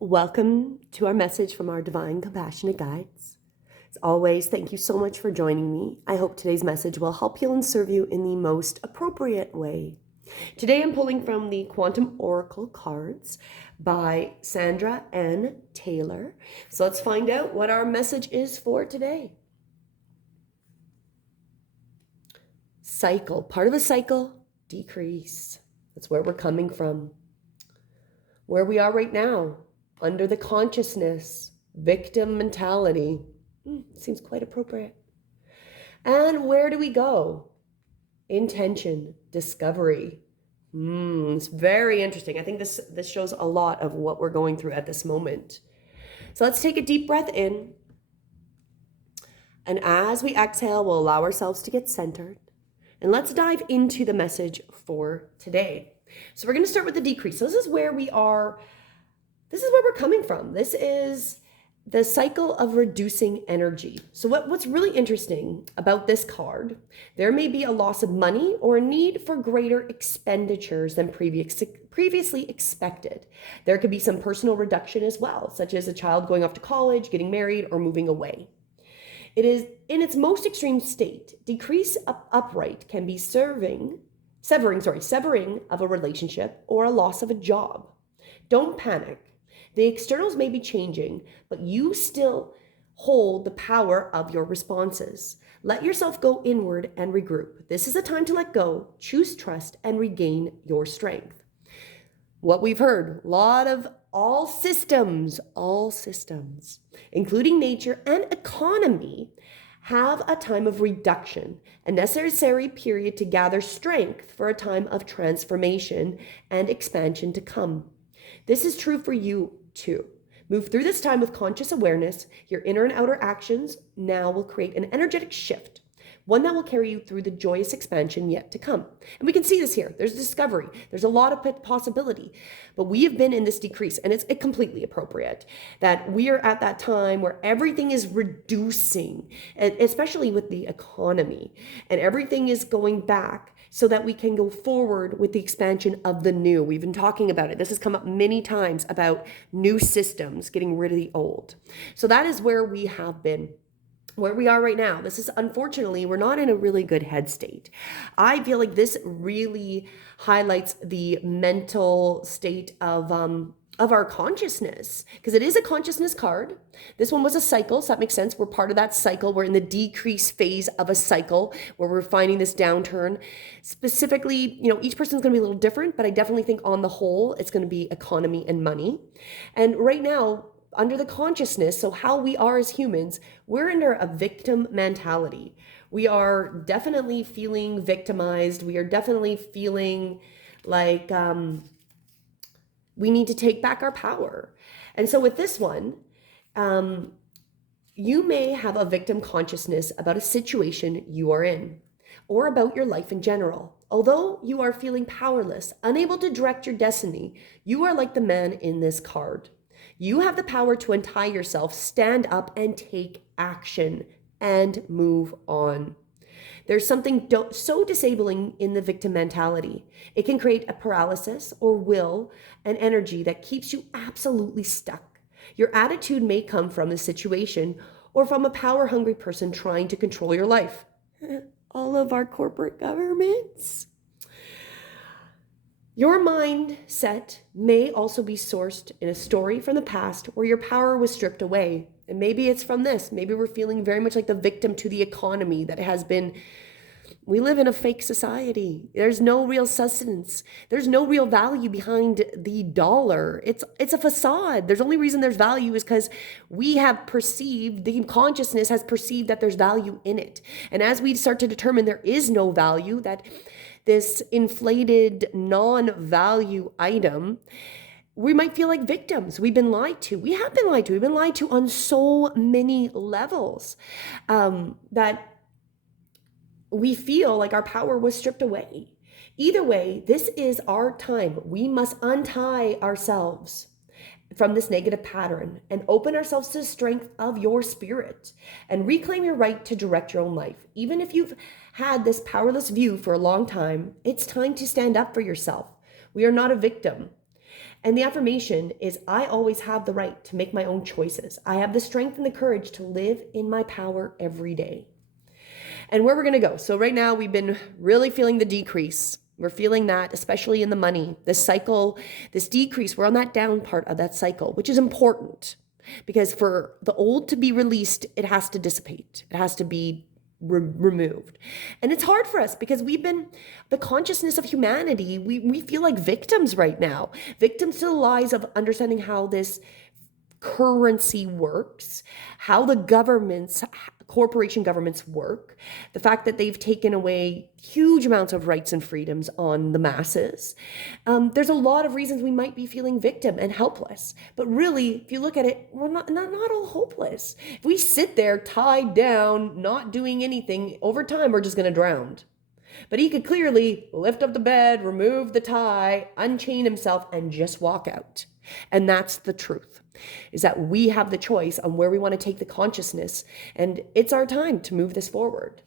Welcome to our message from our Divine Compassionate Guides. As always, thank you so much for joining me. I hope today's message will help you and serve you in the most appropriate way. Today I'm pulling from the Quantum Oracle cards by Sandra N. Taylor. So let's find out what our message is for today. Cycle. Part of a cycle, decrease. That's where we're coming from. Where we are right now, under the consciousness, victim mentality. Seems quite appropriate. And where do we go? Intention, discovery. It's very interesting. I think this shows a lot of what we're going through at this moment. So let's take a deep breath in. And as we exhale, we'll allow ourselves to get centered. And let's dive into the message for today. So we're going to start with the decrease. So this is where we are. This is where we're coming from. This is the cycle of reducing energy. So what's really interesting about this card, there may be a loss of money or a need for greater expenditures than previously expected. There could be some personal reduction as well, such as a child going off to college, getting married, or moving away. It is in its most extreme state. Decrease upright can be severing of a relationship or a loss of a job. Don't panic. The externals may be changing, but you still hold the power of your responses. Let yourself go inward and regroup. This is a time to let go, choose trust, and regain your strength. What we've heard, a lot of all systems, including nature and economy, have a time of reduction, a necessary period to gather strength for a time of transformation and expansion to come. This is true for you too. Move through this time with conscious awareness. Your inner and outer actions now will create an energetic shift, one that will carry you through the joyous expansion yet to come. And we can see this here. There's discovery. There's a lot of possibility. But we have been in this decrease, and it's completely appropriate that we are at that time where everything is reducing, especially with the economy, and everything is going back so that we can go forward with the expansion of the new. We've been talking about it. This has come up many times about new systems, getting rid of the old. So that is where we have been. Where we are right now. This is, unfortunately, we're not in a really good head state. I feel like this really highlights the mental state of our consciousness, because it is a consciousness card. This one was a cycle, so that makes sense. We're part of that cycle. We're in the decrease phase of a cycle where we're finding this downturn. Specifically, each person's going to be a little different, but I definitely think on the whole, it's going to be economy and money. And right now, under the consciousness, so how we are as humans, we're under a victim mentality. We are definitely feeling victimized. We are definitely feeling like we need to take back our power. And so with this one, you may have a victim consciousness about a situation you are in, or about your life in general. Although you are feeling powerless, unable to direct your destiny, you are like the man in this card. You have the power to untie yourself, stand up, and take action and move on. There's something so disabling in the victim mentality. It can create a paralysis or an energy that keeps you absolutely stuck. Your attitude may come from the situation or from a power-hungry person trying to control your life. All of our corporate governments. Your mindset may also be sourced in a story from the past where your power was stripped away. And maybe it's from this. Maybe we're feeling very much like the victim to the economy that has been. We live in a fake society. There's no real sustenance. There's no real value behind the dollar. It's a facade. There's only reason there's value is because we have perceived, the consciousness has perceived that there's value in it. And as we start to determine there is no value, that this inflated non-value item, we might feel like victims. We've been lied to. We have been lied to. We've been lied to on so many levels that we feel like our power was stripped away. Either way, this is our time. We must untie ourselves from this negative pattern and open ourselves to the strength of your spirit and reclaim your right to direct your own life. Even if you've had this powerless view for a long time, it's time to stand up for yourself. We are not a victim. And the affirmation is, I always have the right to make my own choices. I have the strength and the courage to live in my power every day. And where we're going to go. So right now we've been really feeling the decrease. We're feeling that, especially in the money, this cycle, this decrease. We're on that down part of that cycle, which is important because for the old to be released, it has to dissipate. It has to be removed. And it's hard for us because we've been, the consciousness of humanity, we feel like victims right now, victims to the lies of understanding how this currency works, how the governments, corporation governments work, the fact that they've taken away huge amounts of rights and freedoms on the masses. There's a lot of reasons we might be feeling victim and helpless. But really, if you look at it, we're not all hopeless. If we sit there tied down, not doing anything, over time, we're just going to drown. But he could clearly lift up the bed, remove the tie, unchain himself, and just walk out. And that's the truth, is that we have the choice on where we want to take the consciousness, and it's our time to move this forward.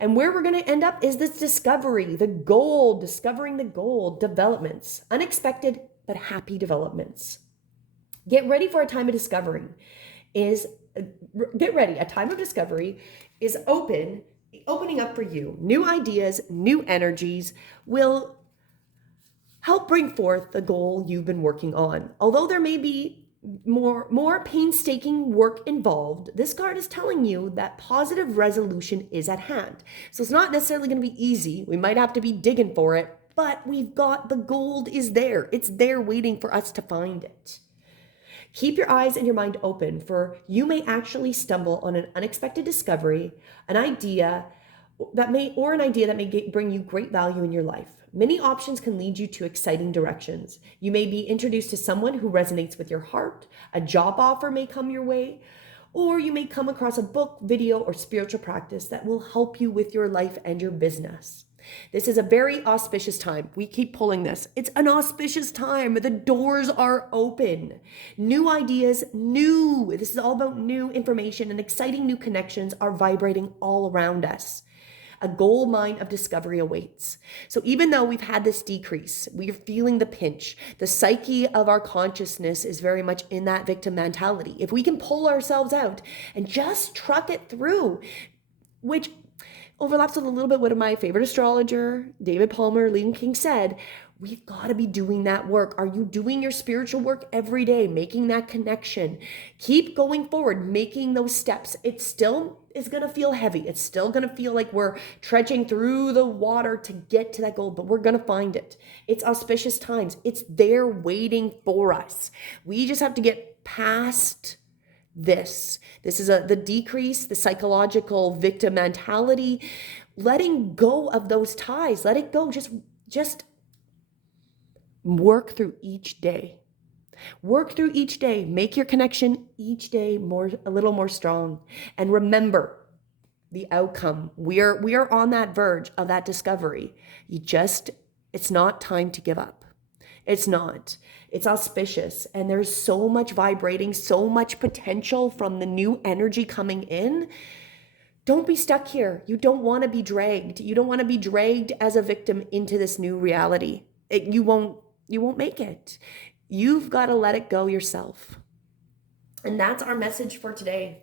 And where we're going to end up is this discovery, the gold, discovering the gold, developments, unexpected but happy developments. Get ready for a time of discovery. Get ready. A time of discovery is opening up for you. New ideas, new energies will help bring forth the goal you've been working on. Although there may be more painstaking work involved, this card is telling you that positive resolution is at hand. So it's not necessarily going to be easy. We might have to be digging for it, but we've got the gold is there. It's there waiting for us to find it. Keep your eyes and your mind open, for you may actually stumble on an unexpected discovery, an idea that may bring you great value in your life. Many options can lead you to exciting directions. You may be introduced to someone who resonates with your heart. A job offer may come your way, or you may come across a book, video, or spiritual practice that will help you with your life and your business. This is a very auspicious time. We keep pulling this. It's an auspicious time. The doors are open. New ideas, this is all about new information, and exciting new connections are vibrating all around us. A gold mine of discovery awaits. So even though we've had this decrease, we're feeling the pinch, the psyche of our consciousness is very much in that victim mentality. If we can pull ourselves out and just truck it through, which overlaps with a little bit what my favorite astrologer, David Palmer, Leading King, said, we've got to be doing that work. Are you doing your spiritual work every day, making that connection? Keep going forward, making those steps. It still is going to feel heavy. It's still going to feel like we're trudging through the water to get to that goal, but we're going to find it. It's auspicious times. It's there waiting for us. We just have to get past this. This is the decrease, the psychological victim mentality, letting go of those ties. Let it go. Just work through each day. Work through each day. Make your connection each day a little more strong. And remember the outcome. We are on that verge of that discovery. It's not time to give up. It's not. It's auspicious. And there's so much vibrating, so much potential from the new energy coming in. Don't be stuck here. You don't want to be dragged. You don't want to be dragged as a victim into this new reality. You won't make it. You've got to let it go yourself. And that's our message for today.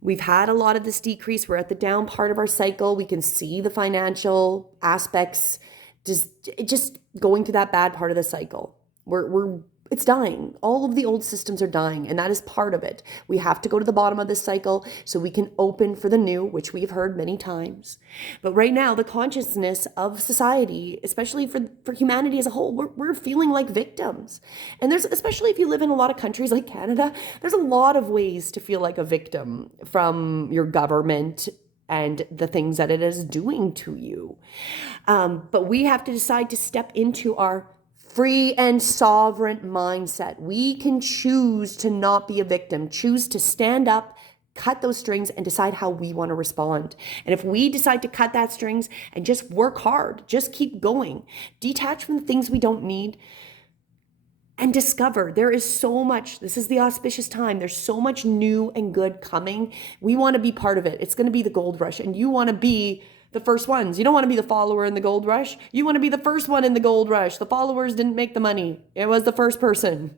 We've had a lot of this decrease. We're at the down part of our cycle. We can see the financial aspects just going through that bad part of the cycle. It's dying. All of the old systems are dying, and that is part of it. We have to go to the bottom of this cycle so we can open for the new, which we've heard many times. But right now, the consciousness of society, especially for humanity as a whole, we're feeling like victims. And especially if you live in a lot of countries like Canada, there's a lot of ways to feel like a victim from your government and the things that it is doing to you. But we have to decide to step into our free and sovereign mindset. We can choose to not be a victim, choose to stand up, cut those strings, and decide how we want to respond. And if we decide to cut that strings and just work hard, just keep going, detach from the things we don't need, and discover there is so much. This is the auspicious time. There's so much new and good coming. We want to be part of it. It's going to be the gold rush, and you want to be the first ones. You don't want to be the follower in the gold rush. You want to be the first one in the gold rush. The followers didn't make the money. It was the first person.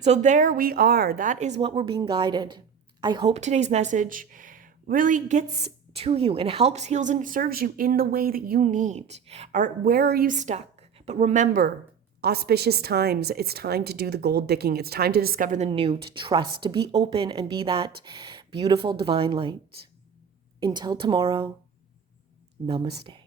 So there we are. That is what we're being guided. I hope today's message really gets to you and helps, heals, and serves you in the way that you need. Where are you stuck? But remember, auspicious times, it's time to do the gold digging. It's time to discover the new, to trust, to be open and be that beautiful divine light. Until tomorrow, namaste.